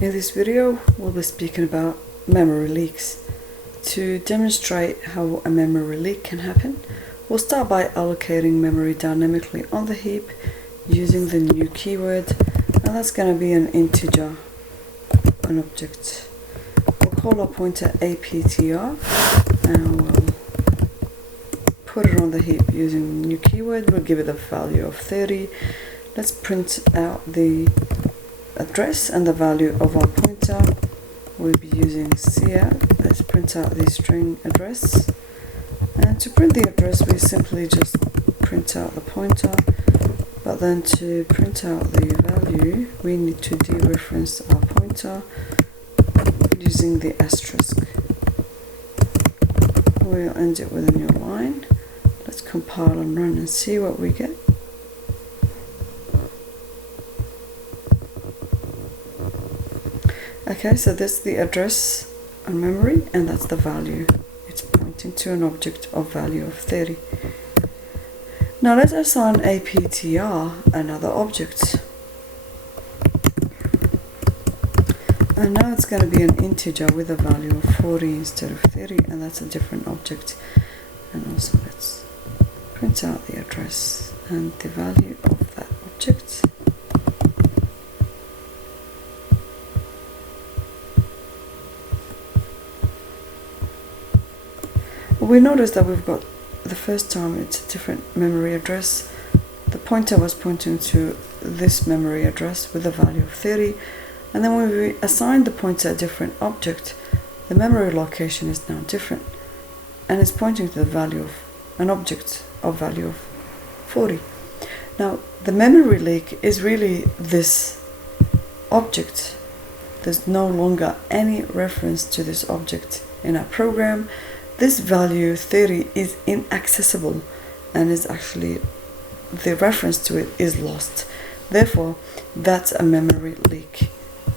In this video, we'll be speaking about memory leaks. To demonstrate how a memory leak can happen, we'll start by allocating memory dynamically on the heap using the new keyword, and that's going to be an integer, an object. We'll call our pointer APTR, and we'll put it on the heap using the new keyword. We'll give it a value of 30. Let's print out the address and the value of our pointer. We'll be using cout. Let's print out the string address, and to print the address we simply just print out the pointer, but then to print out the value we need to dereference our pointer using the asterisk. We'll end it with a new line. Let's compile and run and see what we get. Okay, so that's the address on memory, and that's the value. It's pointing to an object of value of 30. Now let's assign APTR another object. And now it's going to be an integer with a value of 40 instead of 30, and that's a different object. And also let's print out the address and the value of that object. We notice that we've got, the first time it's a different memory address. The pointer was pointing to this memory address with a value of 30, and then when we assign the pointer a different object, the memory location is now different, and it's pointing to the value of an object of value of 40. Now the memory leak is really this object. There's no longer any reference to this object in our program. This value 30 is inaccessible, and is actually, the reference to it is lost. Therefore, that's a memory leak.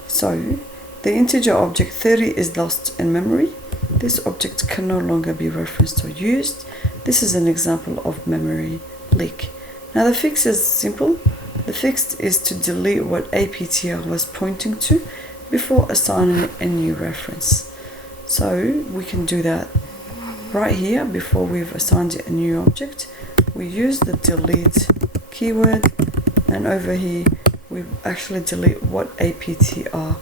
So, the integer object 30 is lost in memory. This object can no longer be referenced or used. This is an example of memory leak. Now the fix is simple. The fix is to delete what APTR was pointing to before assigning a new reference. So, we can do that right here. Before we've assigned it a new object, we use the delete keyword, and over here we actually delete what APTR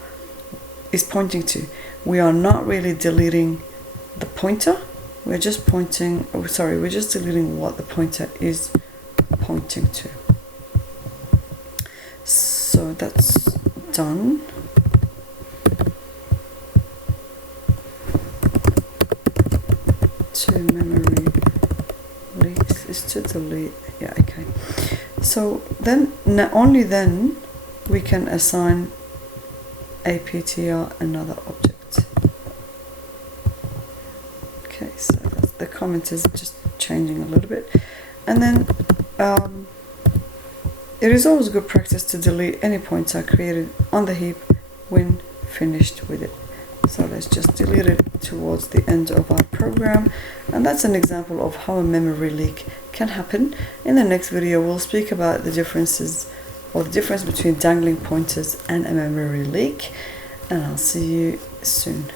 is pointing to. We are not really deleting the pointer, we're just pointing, we're just deleting what the pointer is pointing to. So that's done. To memory leaks is to delete, yeah, okay. So then, only then we can assign APTR another object. Okay, so the comment is just changing a little bit. And then it is always good practice to delete any pointer created on the heap when finished with it. So let's just delete it towards the end of our program, and that's an example of how a memory leak can happen. In the next video we'll speak about the differences, or the difference between dangling pointers and a memory leak, and I'll see you soon.